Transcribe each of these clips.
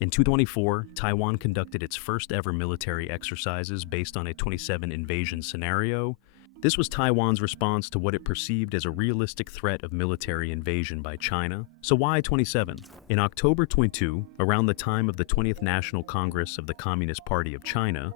In 2024, Taiwan conducted its first ever military exercises based on a 27 invasion scenario. This was Taiwan's response to what it perceived as a realistic threat of military invasion by China. So why 27? In October 22, around the time of the 20th National Congress of the Communist Party of China,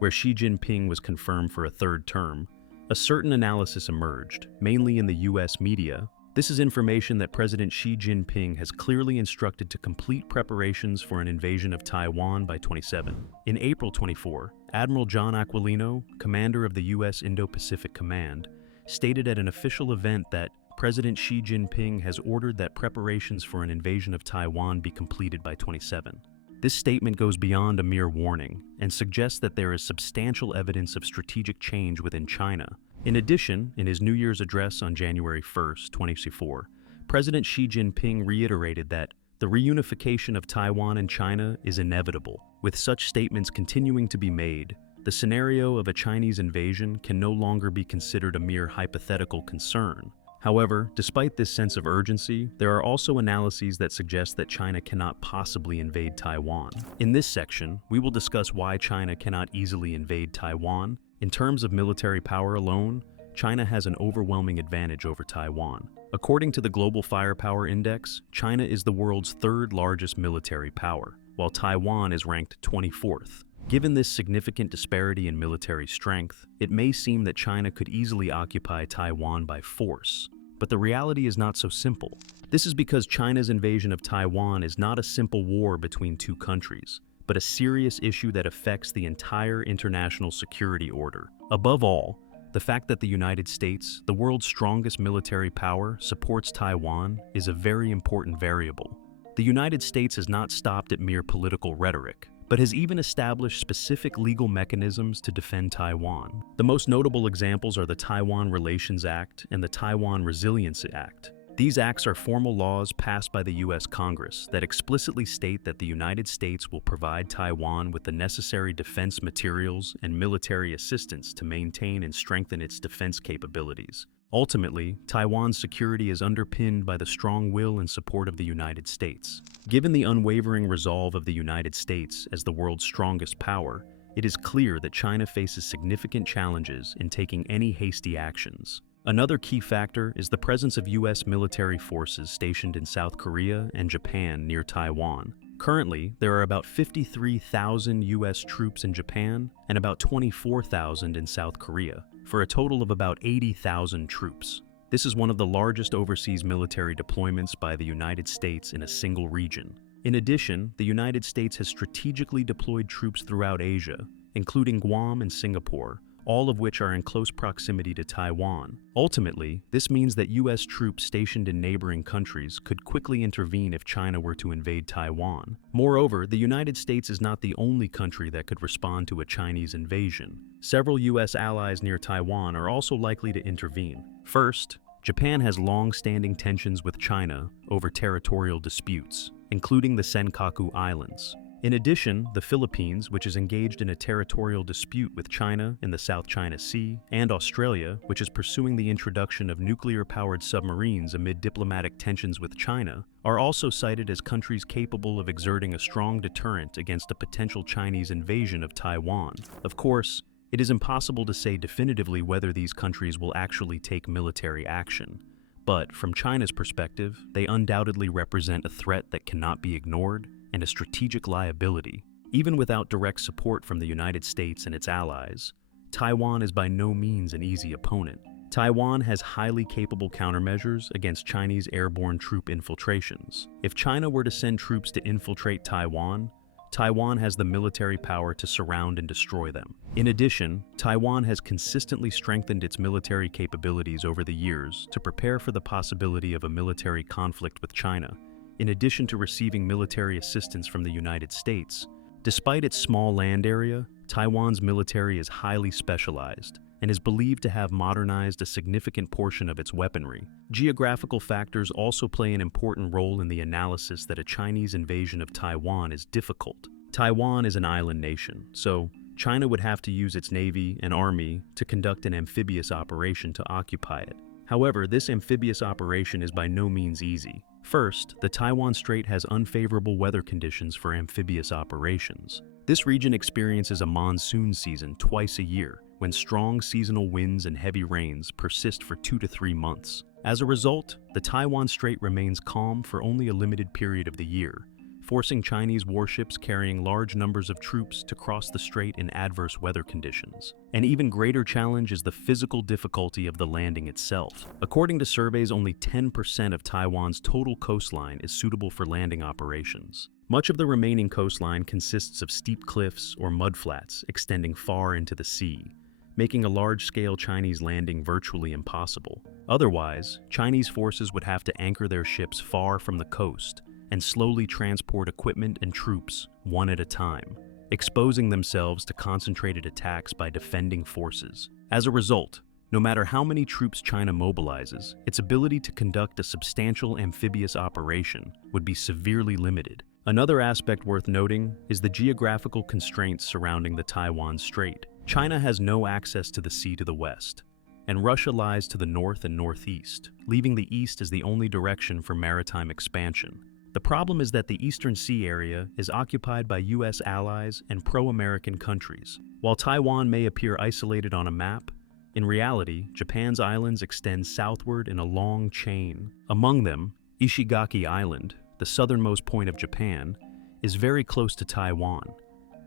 where Xi Jinping was confirmed for a third term, a certain analysis emerged, mainly in the US media. This is information that President Xi Jinping has clearly instructed to complete preparations for an invasion of Taiwan by 27. In April 24, Admiral John Aquilino, commander of the US Indo-Pacific Command, stated at an official event that President Xi Jinping has ordered that preparations for an invasion of Taiwan be completed by 27. This statement goes beyond a mere warning and suggests that there is substantial evidence of strategic change within China. In addition, in his New Year's address on January 1, 2024, President Xi Jinping reiterated that the reunification of Taiwan and China is inevitable. With such statements continuing to be made, the scenario of a Chinese invasion can no longer be considered a mere hypothetical concern. However, despite this sense of urgency, there are also analyses that suggest that China cannot possibly invade Taiwan. In this section, we will discuss why China cannot easily invade Taiwan. In terms of military power alone, China has an overwhelming advantage over Taiwan. According to the Global Firepower Index, China is the world's third largest military power, while Taiwan is ranked 24th. Given this significant disparity in military strength, it may seem that China could easily occupy Taiwan by force. But the reality is not so simple. This is because China's invasion of Taiwan is not a simple war between two countries, but a serious issue that affects the entire international security order. Above all, the fact that the United States, the world's strongest military power, supports Taiwan is a very important variable. The United States has not stopped at mere political rhetoric, but has even established specific legal mechanisms to defend Taiwan. The most notable examples are the Taiwan Relations Act and the Taiwan Resilience Act. These acts are formal laws passed by the U.S. Congress that explicitly state that the United States will provide Taiwan with the necessary defense materials and military assistance to maintain and strengthen its defense capabilities. Ultimately, Taiwan's security is underpinned by the strong will and support of the United States. Given the unwavering resolve of the United States as the world's strongest power, it is clear that China faces significant challenges in taking any hasty actions. Another key factor is the presence of U.S. military forces stationed in South Korea and Japan near Taiwan. Currently, there are about 53,000 U.S. troops in Japan and about 24,000 in South Korea, for a total of about 80,000 troops. This is one of the largest overseas military deployments by the United States in a single region. In addition, the United States has strategically deployed troops throughout Asia, including Guam and Singapore, all of which are in close proximity to Taiwan. Ultimately, this means that U.S. troops stationed in neighboring countries could quickly intervene if China were to invade Taiwan. Moreover, the United States is not the only country that could respond to a Chinese invasion. Several U.S. allies near Taiwan are also likely to intervene. First, Japan has long-standing tensions with China over territorial disputes, including the Senkaku Islands. In addition, the Philippines, which is engaged in a territorial dispute with China in the South China Sea, and Australia, which is pursuing the introduction of nuclear-powered submarines amid diplomatic tensions with China, are also cited as countries capable of exerting a strong deterrent against a potential Chinese invasion of Taiwan. Of course, it is impossible to say definitively whether these countries will actually take military action. But from China's perspective, they undoubtedly represent a threat that cannot be ignored and a strategic liability. Even without direct support from the United States and its allies, Taiwan is by no means an easy opponent. Taiwan has highly capable countermeasures against Chinese airborne troop infiltrations. If China were to send troops to infiltrate Taiwan, Taiwan has the military power to surround and destroy them. In addition, Taiwan has consistently strengthened its military capabilities over the years to prepare for the possibility of a military conflict with China, in addition to receiving military assistance from the United States. Despite its small land area, Taiwan's military is highly specialized and is believed to have modernized a significant portion of its weaponry. Geographical factors also play an important role in the analysis that a Chinese invasion of Taiwan is difficult. Taiwan is an island nation, so China would have to use its navy and army to conduct an amphibious operation to occupy it. However, this amphibious operation is by no means easy. First, the Taiwan Strait has unfavorable weather conditions for amphibious operations. This region experiences a monsoon season twice a year, when strong seasonal winds and heavy rains persist for 2 to 3 months. As a result, the Taiwan Strait remains calm for only a limited period of the year, forcing Chinese warships carrying large numbers of troops to cross the strait in adverse weather conditions. An even greater challenge is the physical difficulty of the landing itself. According to surveys, only 10% of Taiwan's total coastline is suitable for landing operations. Much of the remaining coastline consists of steep cliffs or mudflats extending far into the sea, making a large-scale Chinese landing virtually impossible. Otherwise, Chinese forces would have to anchor their ships far from the coast and slowly transport equipment and troops one at a time, exposing themselves to concentrated attacks by defending forces. As a result, no matter how many troops China mobilizes, its ability to conduct a substantial amphibious operation would be severely limited. Another aspect worth noting is the geographical constraints surrounding the Taiwan Strait. China has no access to the sea to the west, and Russia lies to the north and northeast, leaving the east as the only direction for maritime expansion. The problem is that the Eastern Sea area is occupied by U.S. allies and pro-American countries. While Taiwan may appear isolated on a map, in reality, Japan's islands extend southward in a long chain. Among them, Ishigaki Island, the southernmost point of Japan, is very close to Taiwan,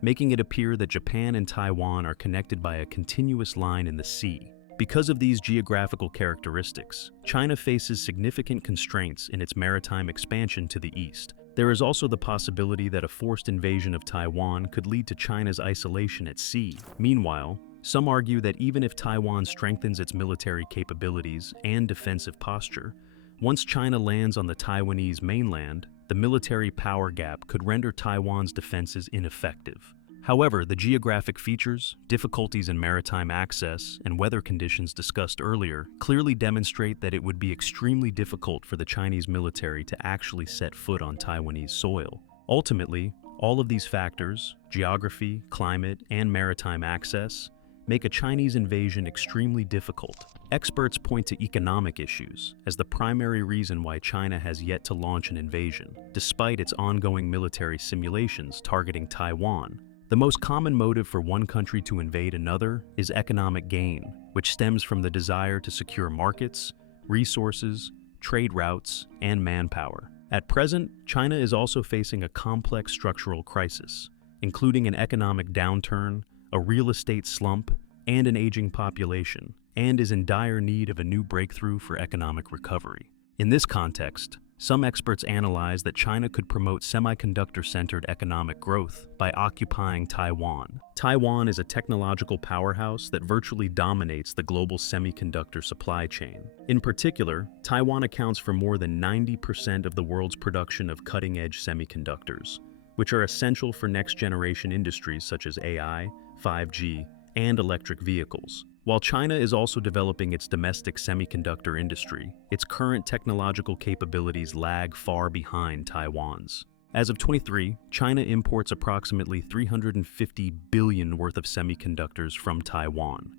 making it appear that Japan and Taiwan are connected by a continuous line in the sea. Because of these geographical characteristics, China faces significant constraints in its maritime expansion to the east. There is also the possibility that a forced invasion of Taiwan could lead to China's isolation at sea. Meanwhile, some argue that even if Taiwan strengthens its military capabilities and defensive posture, once China lands on the Taiwanese mainland, the military power gap could render Taiwan's defenses ineffective. However, the geographic features, difficulties in maritime access, and weather conditions discussed earlier clearly demonstrate that it would be extremely difficult for the Chinese military to actually set foot on Taiwanese soil. Ultimately, all of these factors, geography, climate, and maritime access, make a Chinese invasion extremely difficult. Experts point to economic issues as the primary reason why China has yet to launch an invasion, despite its ongoing military simulations targeting Taiwan. The most common motive for one country to invade another is economic gain, which stems from the desire to secure markets, resources, trade routes, and manpower. At present, China is also facing a complex structural crisis, including an economic downturn, a real estate slump, and an aging population, and is in dire need of a new breakthrough for economic recovery. In this context, some experts analyze that China could promote semiconductor-centered economic growth by occupying Taiwan. Taiwan is a technological powerhouse that virtually dominates the global semiconductor supply chain. In particular, Taiwan accounts for more than 90% of the world's production of cutting-edge semiconductors, which are essential for next-generation industries such as AI, 5G, and electric vehicles. While China is also developing its domestic semiconductor industry, its current technological capabilities lag far behind Taiwan's. As of 2023, China imports approximately $350 billion worth of semiconductors from Taiwan,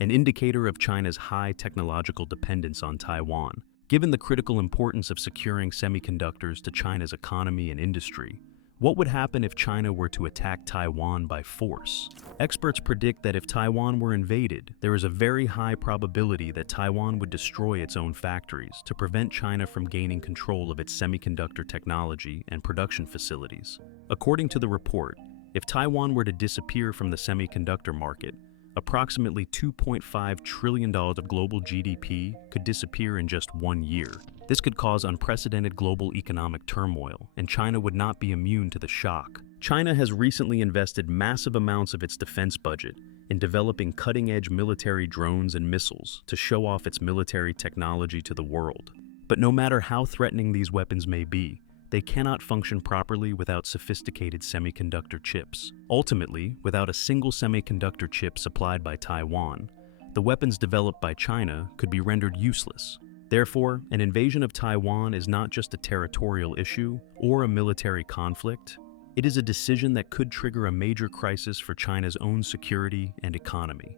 an indicator of China's high technological dependence on Taiwan. Given the critical importance of securing semiconductors to China's economy and industry, what would happen if China were to attack Taiwan by force? Experts predict that if Taiwan were invaded, there is a very high probability that Taiwan would destroy its own factories to prevent China from gaining control of its semiconductor technology and production facilities. According to the report, if Taiwan were to disappear from the semiconductor market, approximately $2.5 trillion of global GDP could disappear in just 1 year. This could cause unprecedented global economic turmoil, and China would not be immune to the shock. China has recently invested massive amounts of its defense budget in developing cutting-edge military drones and missiles to show off its military technology to the world. But no matter how threatening these weapons may be, they cannot function properly without sophisticated semiconductor chips. Ultimately, without a single semiconductor chip supplied by Taiwan, the weapons developed by China could be rendered useless. Therefore, an invasion of Taiwan is not just a territorial issue or a military conflict. It is a decision that could trigger a major crisis for China's own security and economy.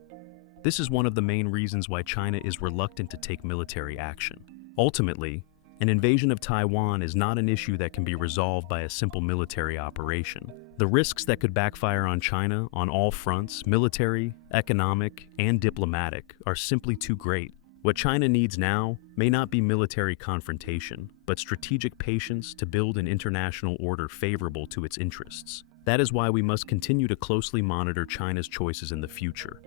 This is one of the main reasons why China is reluctant to take military action. Ultimately, An invasion of Taiwan is not an issue that can be resolved by a simple military operation. The risks that could backfire on China on all fronts, military, economic, and diplomatic, are simply too great. What China needs now may not be military confrontation, but strategic patience to build an international order favorable to its interests. That is why we must continue to closely monitor China's choices in the future.